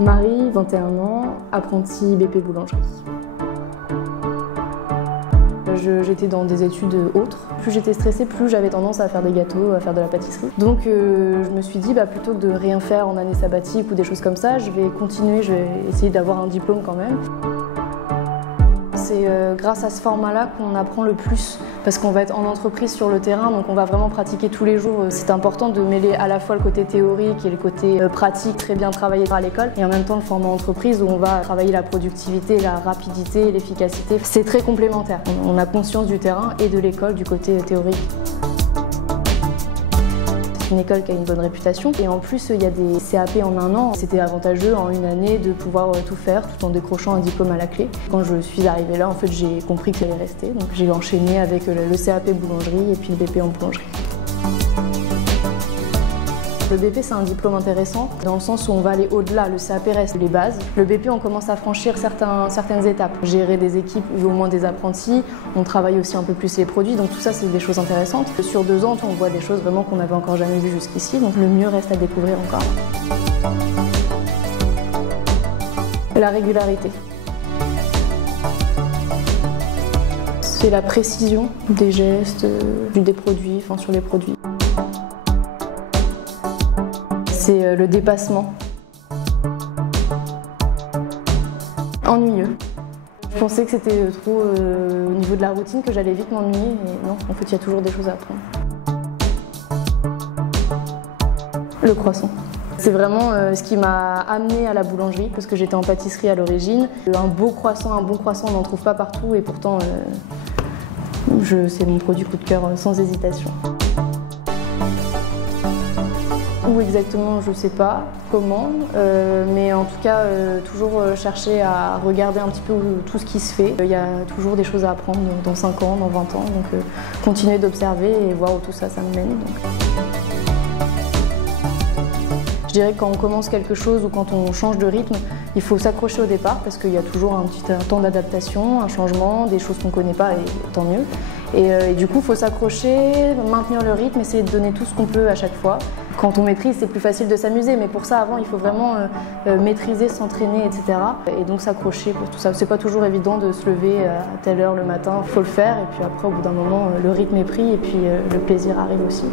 Marie, 21 ans, apprentie BP boulangerie. J'étais dans des études autres. Plus j'étais stressée, plus j'avais tendance à faire des gâteaux, à faire de la pâtisserie. Donc je me suis dit, plutôt que de rien faire en année sabbatique ou des choses comme ça, je vais continuer, je vais essayer d'avoir un diplôme quand même. C'est grâce à ce format-là qu'on apprend le plus, parce qu'on va être en entreprise sur le terrain, donc on va vraiment pratiquer tous les jours. C'est important de mêler à la fois le côté théorique et le côté pratique, très bien travaillé à l'école, et en même temps le format entreprise où on va travailler la productivité, la rapidité, l'efficacité. C'est très complémentaire. On a conscience du terrain et de l'école, du côté théorique. C'est une école qui a une bonne réputation et en plus il y a des CAP en 1 an. C'était avantageux en une année de pouvoir tout faire tout en décrochant un diplôme à la clé. Quand je suis arrivée là, en fait, j'ai compris que j'allais rester, donc j'ai enchaîné avec le CAP boulangerie et puis le BP en boulangerie. Le BP, c'est un diplôme intéressant dans le sens où on va aller au-delà. Le CAP reste les bases. Le BP, on commence à franchir certaines étapes. Gérer des équipes ou au moins des apprentis. On travaille aussi un peu plus les produits. Donc tout ça, c'est des choses intéressantes. Sur 2 ans, on voit des choses vraiment qu'on n'avait encore jamais vues jusqu'ici. Donc le mieux reste à découvrir encore. La régularité. C'est la précision des gestes, des produits, sur les produits. C'est le dépassement. Ennuyeux. Je pensais que c'était trop au niveau de la routine, que j'allais vite m'ennuyer, mais non, en fait il y a toujours des choses à apprendre. Le croissant. C'est vraiment ce qui m'a amenée à la boulangerie, parce que j'étais en pâtisserie à l'origine. Un bon croissant, on n'en trouve pas partout, et pourtant c'est mon produit coup de cœur sans hésitation. Où exactement, je ne sais pas comment, mais en tout cas, toujours chercher à regarder un petit peu tout ce qui se fait. Il y a toujours des choses à apprendre dans 5 ans, dans 20 ans, donc continuer d'observer et voir où tout ça, ça me mène. Je dirais que quand on commence quelque chose ou quand on change de rythme, il faut s'accrocher au départ parce qu'il y a toujours un petit temps d'adaptation, un changement, des choses qu'on ne connaît pas et tant mieux. Et du coup, il faut s'accrocher, maintenir le rythme, essayer de donner tout ce qu'on peut à chaque fois. Quand on maîtrise, c'est plus facile de s'amuser, mais pour ça, avant, il faut vraiment maîtriser, s'entraîner, etc. Et donc s'accrocher pour tout ça. C'est pas toujours évident de se lever à telle heure le matin, il faut le faire, et puis après, au bout d'un moment, le rythme est pris et puis le plaisir arrive aussi.